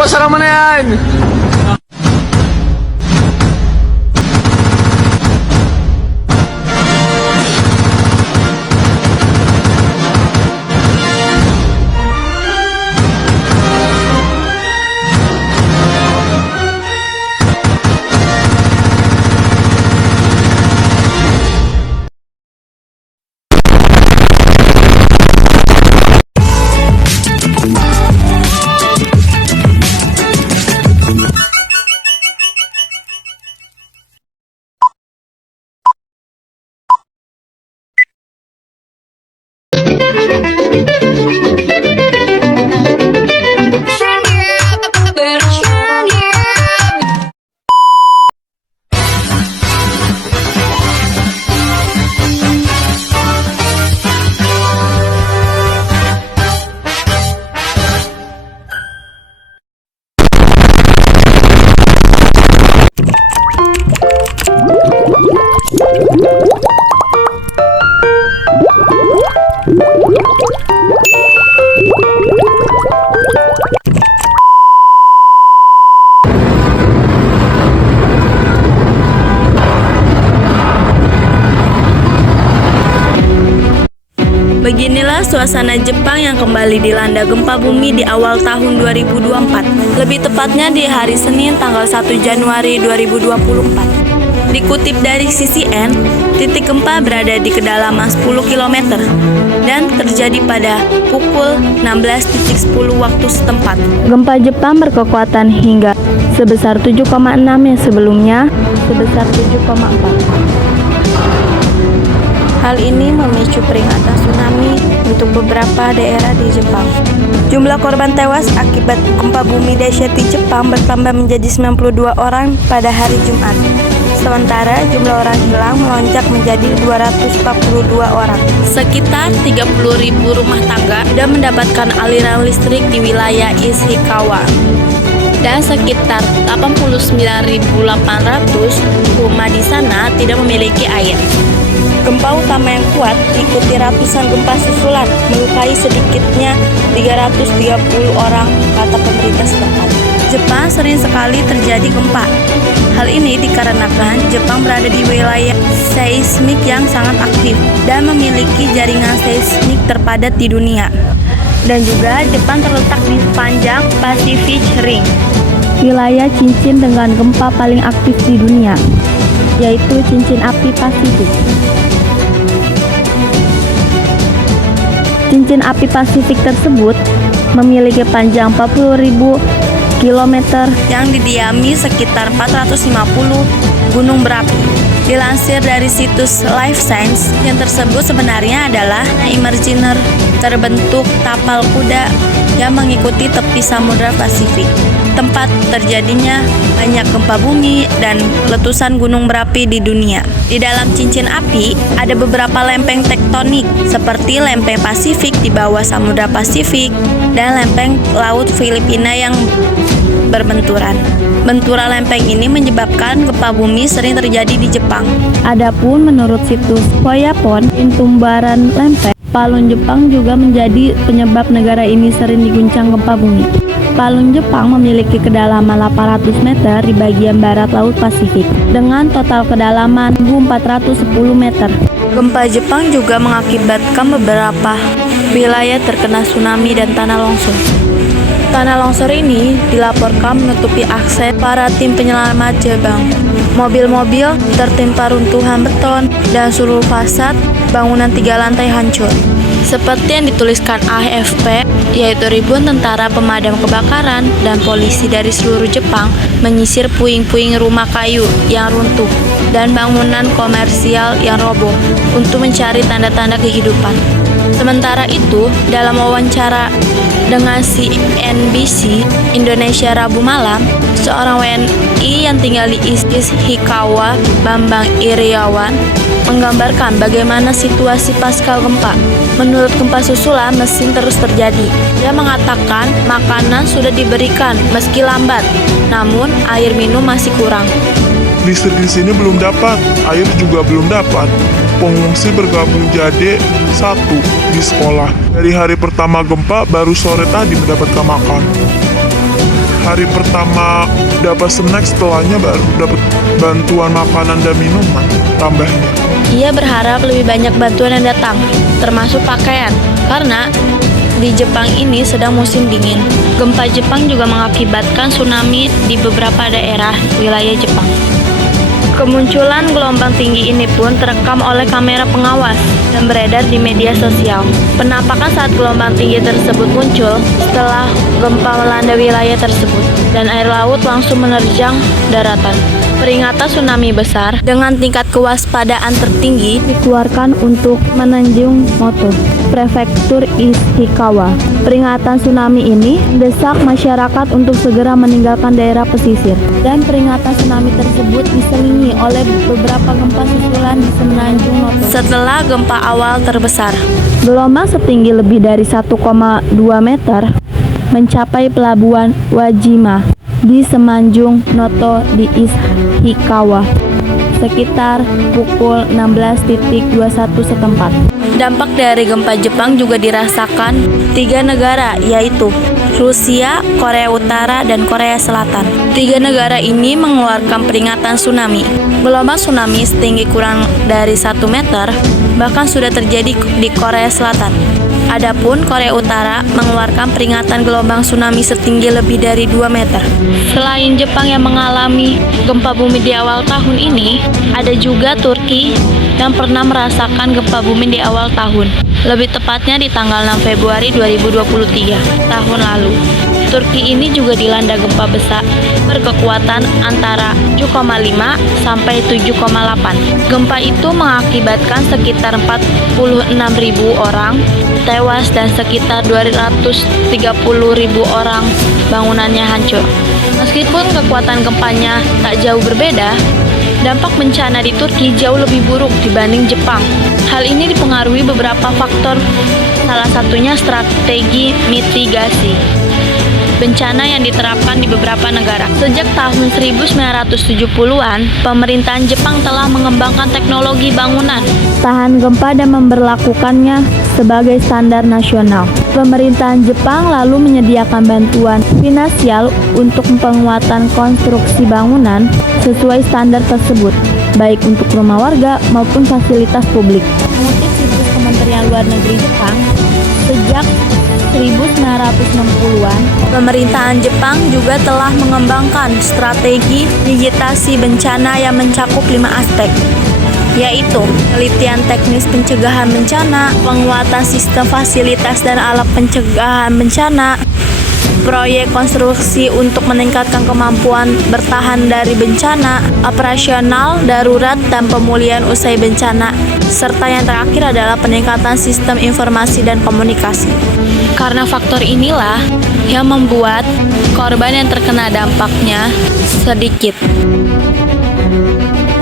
pasara mana yan? Beginilah suasana Jepang yang kembali dilanda gempa bumi di awal tahun 2024. Lebih tepatnya di hari Senin tanggal 1 Januari 2024. Dikutip dari CCN, titik gempa berada di kedalaman 10 km dan terjadi pada pukul 16.10 waktu setempat. Gempa Jepang berkekuatan hingga sebesar 7,6 yang sebelumnya sebesar 7,4. Hal ini memicu peringatan tsunami untuk beberapa daerah di Jepang. Jumlah korban tewas akibat gempa bumi dahsyat di Jepang bertambah menjadi 92 orang pada hari Jumat. Sementara jumlah orang hilang melonjak menjadi 242 orang. Sekitar 30.000 rumah tangga sudah mendapatkan aliran listrik di wilayah Ishikawa. Dan sekitar 89.800 rumah di sana tidak memiliki air. Gempa utama yang kuat diikuti ratusan gempa susulan, melukai sedikitnya 330 orang, kata pemerintah setempat. Jepang sering sekali terjadi gempa. Hal ini dikarenakan Jepang berada di wilayah seismik yang sangat aktif dan memiliki jaringan seismik terpadat di dunia. Dan juga Jepang terletak di sepanjang Pacific Ring, wilayah cincin dengan gempa paling aktif di dunia, yaitu cincin api Pasifik. Cincin api Pasifik tersebut memiliki panjang 40.000 km yang didiami sekitar 450 gunung berapi. Dilansir dari situs Life Science, yang tersebut sebenarnya adalah Imagineer terbentuk tapal kuda yang mengikuti tepi Samudra Pasifik, tempat terjadinya banyak gempa bumi dan letusan gunung berapi di dunia. Di dalam cincin api ada beberapa lempeng tektonik seperti lempeng Pasifik di bawah Samudra Pasifik dan lempeng Laut Filipina yang berbenturan. Benturan lempeng ini menyebabkan gempa bumi sering terjadi di Jepang. Adapun menurut situs Koyapon, tumbaran lempeng Palun Jepang juga menjadi penyebab negara ini sering diguncang gempa bumi. Palun Jepang memiliki kedalaman 800 meter di bagian barat Laut Pasifik dengan total kedalaman 1.410 meter. Gempa Jepang juga mengakibatkan beberapa wilayah terkena tsunami dan tanah longsor. Tanah longsor ini dilaporkan menutupi akses para tim penyelamat Jepang. Mobil-mobil tertimpa runtuhan beton dan seluruh fasad bangunan 3 lantai hancur. Seperti yang dituliskan AFP, yaitu ribuan tentara pemadam kebakaran dan polisi dari seluruh Jepang menyisir puing-puing rumah kayu yang runtuh dan bangunan komersial yang roboh untuk mencari tanda-tanda kehidupan. Sementara itu, dalam wawancara dengan CNBC Indonesia Rabu malam, seorang WNI yang tinggal di Ishikawa, Bambang Iriawan, menggambarkan bagaimana situasi pasca gempa. Menurut gempa susulan, mesin terus terjadi. Dia mengatakan makanan sudah diberikan meski lambat, namun air minum masih kurang. Listrik di sini belum dapat, air juga belum dapat. Pengungsi bergabung jadi satu di sekolah. Dari hari pertama gempa, baru sore tadi mendapatkan makan. hari pertama dapat snack, setelahnya baru dapat bantuan makanan dan minuman tambahnya. Ia berharap lebih banyak bantuan yang datang, termasuk pakaian, karena di Jepang ini sedang musim dingin. Gempa Jepang juga mengakibatkan tsunami di beberapa daerah wilayah Jepang. Kemunculan gelombang tinggi ini pun terekam oleh kamera pengawas dan beredar di media sosial. Penampakan saat gelombang tinggi tersebut muncul setelah gempa melanda wilayah tersebut dan air laut langsung menerjang daratan. Peringatan tsunami besar dengan tingkat kewaspadaan tertinggi dikeluarkan untuk Menanjung Noto, Prefektur Ishikawa. Peringatan tsunami ini mendesak masyarakat untuk segera meninggalkan daerah pesisir, dan peringatan tsunami tersebut diselingi oleh beberapa gempa susulan di Semenanjung Noto. Setelah gempa awal terbesar, gelombang setinggi lebih dari 1,2 meter mencapai pelabuhan Wajima di Semenanjung Noto di Ishikawa sekitar pukul 16.21 setempat. Dampak dari gempa Jepang juga dirasakan 3 negara, yaitu Rusia, Korea Utara, dan Korea Selatan. 3 negara ini mengeluarkan peringatan tsunami. Gelombang tsunami setinggi kurang dari 1 meter bahkan sudah terjadi di Korea Selatan. Adapun Korea Utara mengeluarkan peringatan gelombang tsunami setinggi lebih dari 2 meter. Selain Jepang yang mengalami gempa bumi di awal tahun ini, ada juga Turki yang pernah merasakan gempa bumi di awal tahun. Lebih tepatnya di tanggal 6 Februari 2023 tahun lalu. Turki ini juga dilanda gempa besar berkekuatan antara 7,5 sampai 7,8. Gempa itu mengakibatkan sekitar 46.000 orang tewas dan sekitar 230.000 orang bangunannya hancur. Meskipun kekuatan gempanya tak jauh berbeda, dampak bencana di Turki jauh lebih buruk dibanding Jepang. Hal ini dipengaruhi beberapa faktor, salah satunya strategi mitigasi bencana yang diterapkan di beberapa negara. Sejak tahun 1970-an, pemerintahan Jepang telah mengembangkan teknologi bangunan tahan gempa dan memberlakukannya sebagai standar nasional. Pemerintahan Jepang lalu menyediakan bantuan finansial untuk penguatan konstruksi bangunan sesuai standar tersebut, baik untuk rumah warga maupun fasilitas publik. Mengutip situs Kementerian Luar Negeri Jepang, sejak 1960-an, pemerintahan Jepang juga telah mengembangkan strategi mitigasi bencana yang mencakup 5 aspek, yaitu penelitian teknis pencegahan bencana, penguatan sistem fasilitas dan alat pencegahan bencana, proyek konstruksi untuk meningkatkan kemampuan bertahan dari bencana, operasional darurat dan pemulihan usai bencana, serta yang terakhir adalah peningkatan sistem informasi dan komunikasi. Karena faktor inilah yang membuat korban yang terkena dampaknya sedikit.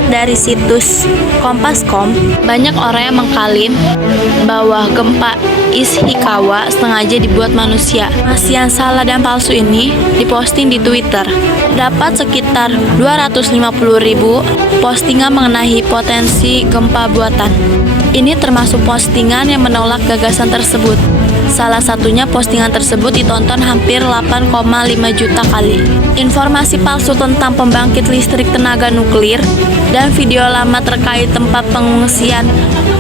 Dari situs Kompas.com, banyak orang yang mengklaim bahwa gempa Ishikawa sengaja dibuat manusia. Informasi yang salah dan palsu ini diposting di Twitter. Dapat sekitar 250.000 postingan mengenai potensi gempa buatan. Ini termasuk postingan yang menolak gagasan tersebut. Salah satunya postingan tersebut ditonton hampir 8,5 juta kali. Informasi palsu tentang pembangkit listrik tenaga nuklir dan video lama terkait tempat pengungsian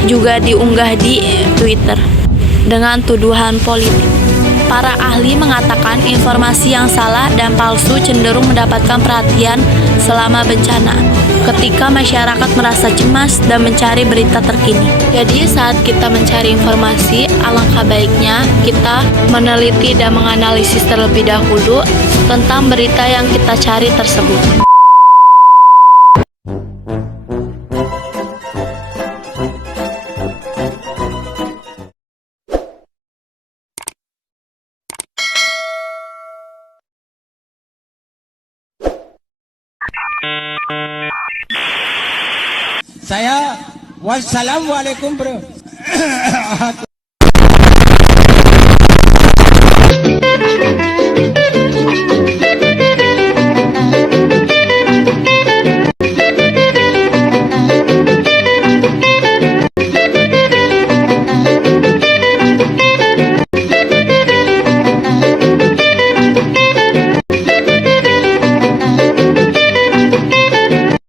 juga diunggah di Twitter dengan tuduhan politik. Para ahli mengatakan informasi yang salah dan palsu cenderung mendapatkan perhatian selama bencana, ketika masyarakat merasa cemas dan mencari berita terkini. Jadi saat kita mencari informasi, alangkah baiknya kita meneliti dan menganalisis terlebih dahulu tentang berita yang kita cari tersebut. Saya wassalamualaikum bro.